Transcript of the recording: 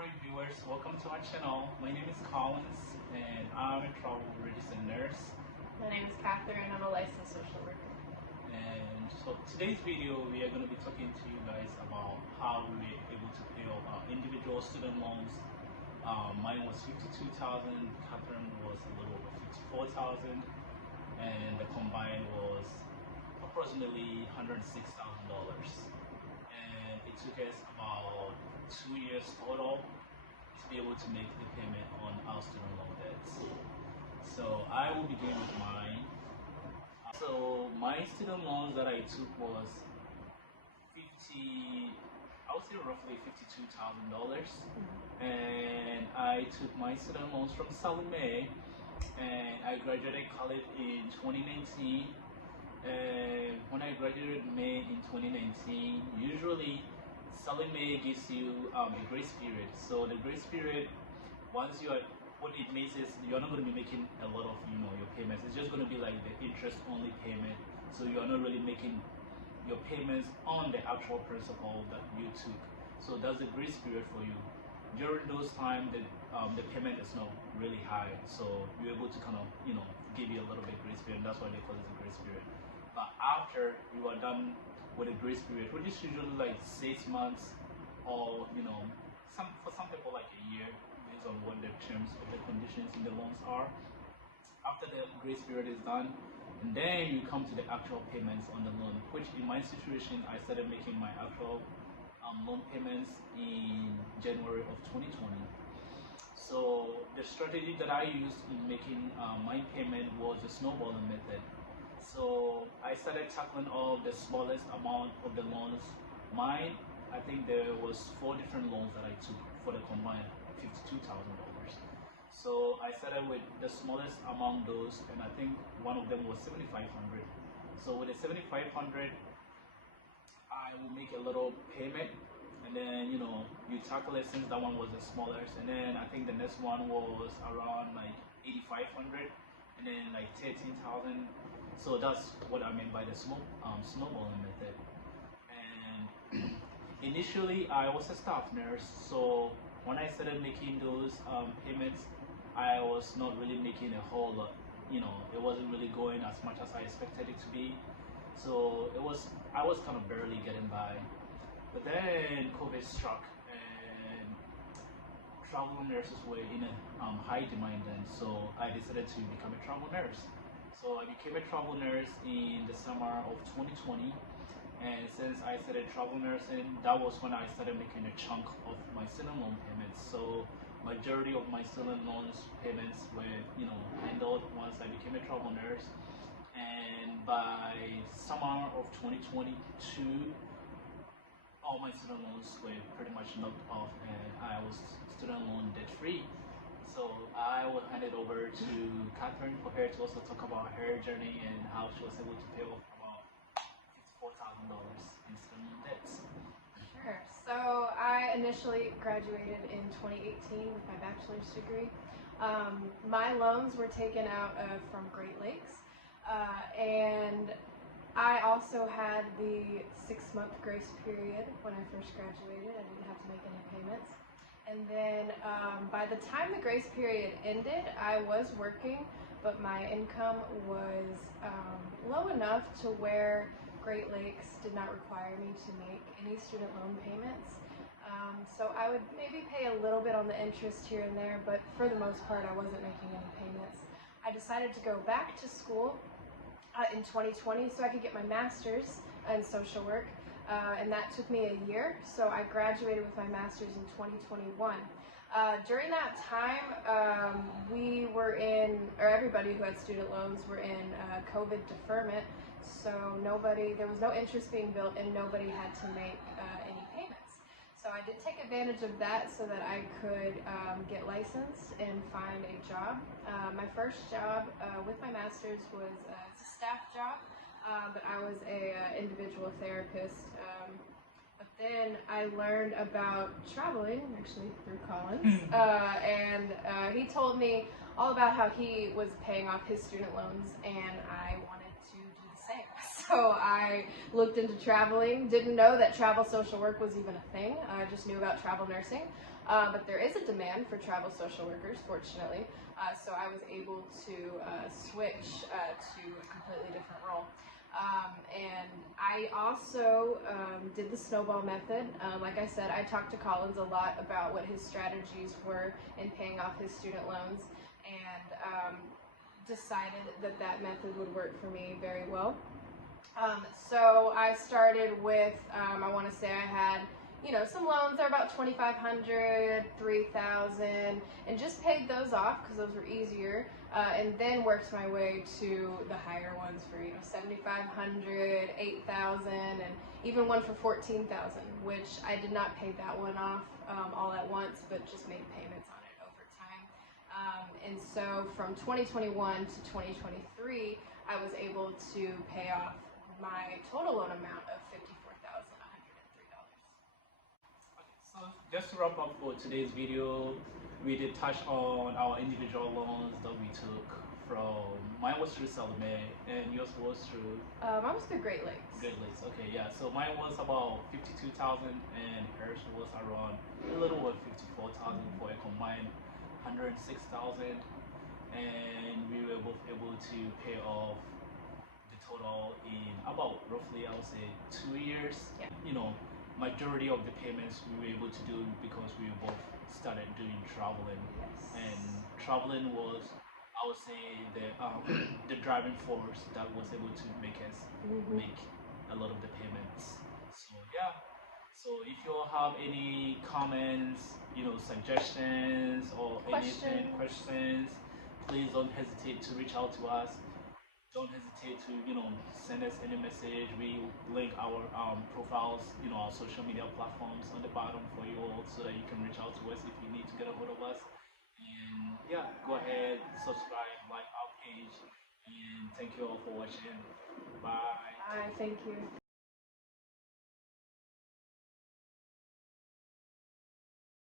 Alright viewers, welcome to my channel. My name is Collins and I'm a travel registered nurse. My name is Catherine. I'm a licensed social worker. And so today's video we are going to be talking to you guys about how we were able to pay off our individual student loans. Mine was $52,000, Catherine was a little over $54,000, and the combined was approximately $106,000. And it took us about 2 years total to be able to make the payment on our student loan debts. So I will begin with mine. So my student loans that I took was I would say roughly $52,000, and I took my student loans from Sallie Mae, and I graduated college in 2019. And when I graduated May in 2019, usually Sallie Mae gives you a grace period. So the grace period, once you are, what it means is you're not going to be making a lot of your payments. It's just going to be like the interest only payment. So you are not really making your payments on the actual principal that you took. So that's the grace period for you. During those times, the payment is not really high, so you're able to kind of give you a little bit grace period. That's why they call it a grace period. But after you are done with a grace period, which is usually like 6 months, or for some people like a year, based on what the terms of the conditions in the loans are. After the grace period is done, and then you come to the actual payments on the loan, which in my situation, I started making my actual loan payments in January of 2020. So the strategy that I used in making my payment was the snowballing method. So I started tackling all the smallest amount of the loans. Mine, I think there was 4 different loans that I took for the combined $52,000. So I started with the smallest among those, and I think one of them was $7,500. So with the $7,500, I will make a little payment, and then you tackle it since that one was the smallest, and then I think the next one was around like $8,500, and then like $13,000. So that's what I meant by the snowballing method. And initially, I was a staff nurse, so when I started making those payments, I was not really making a whole lot. It wasn't really going as much as I expected it to be. So I was kind of barely getting by. But then COVID struck, and travel nurses were in a high demand then, so I decided to become a travel nurse. So I became a travel nurse in the summer of 2020, and since I started travel nursing, that was when I started making a chunk of my student loan payments. So majority of my student loans payments were handled once I became a travel nurse. And by summer of 2022, all my student loans were pretty much knocked off, and I was student loan debt free. So I will hand it over to Catherine for her to also talk about her journey and how she was able to pay off about $54,000 in student loan debts. Sure. So I initially graduated in 2018 with my bachelor's degree. My loans were taken out from Great Lakes, and I also had the 6-month grace period when I first graduated. I didn't have to make any payments. And then by the time the grace period ended, I was working, but my income was low enough to where Great Lakes did not require me to make any student loan payments. So I would maybe pay a little bit on the interest here and there, but for the most part I wasn't making any payments. I decided to go back to school in 2020 so I could get my master's in social work, and that took me a year. So I graduated with my master's in 2021. During that time, we were or everybody who had student loans were in COVID deferment, so there was no interest being built, and nobody had to make any payments. So I did take advantage of that so that I could get licensed and find a job. My first job with my master's was it's a staff job, but I was a individual therapist. But then I learned about traveling, actually through Collins, and he told me all about how he was paying off his student loans, and I wanted to do the same. So I looked into traveling, didn't know that travel social work was even a thing. I just knew about travel nursing. but there is a demand for travel social workers, fortunately. So I was able to switch to a completely different role. And I also did the snowball method. Like I said, I talked to Collins a lot about what his strategies were in paying off his student loans, and decided that that method would work for me very well. So I started with, I want to say I had, some loans that are about $2,500, $3,000, and just paid those off because those were easier, and then worked my way to the higher ones for, $7,500, $8,000, and even one for $14,000, which I did not pay that one off all at once, but just made payments on it over time. And so from 2021 to 2023, I was able to pay off my total loan amount of $54,103. So just to wrap up for today's video, we did touch on our individual loans that we took from, mine was through Salome and yours was through? Mine was through Great Lakes. Great Lakes, okay, yeah. So mine was about 52,000 and hers was around a little over 54,000 for a combined 106,000, and we were both able to pay off the total in about roughly, I would say, 2 years. Yeah. Majority of the payments we were able to do because we both started doing traveling. Yes. And traveling was, I would say, the driving force that was able to make us make a lot of the payments. So yeah. So if you all have any comments, suggestions or anything, questions, please don't hesitate to reach out to us. Don't hesitate to, send us any message. We link our profiles, our social media platforms on the bottom for you all so that you can reach out to us if you need to get a hold of us. And yeah, go ahead, subscribe, like our page, and thank you all for watching. Bye. Bye, thank you.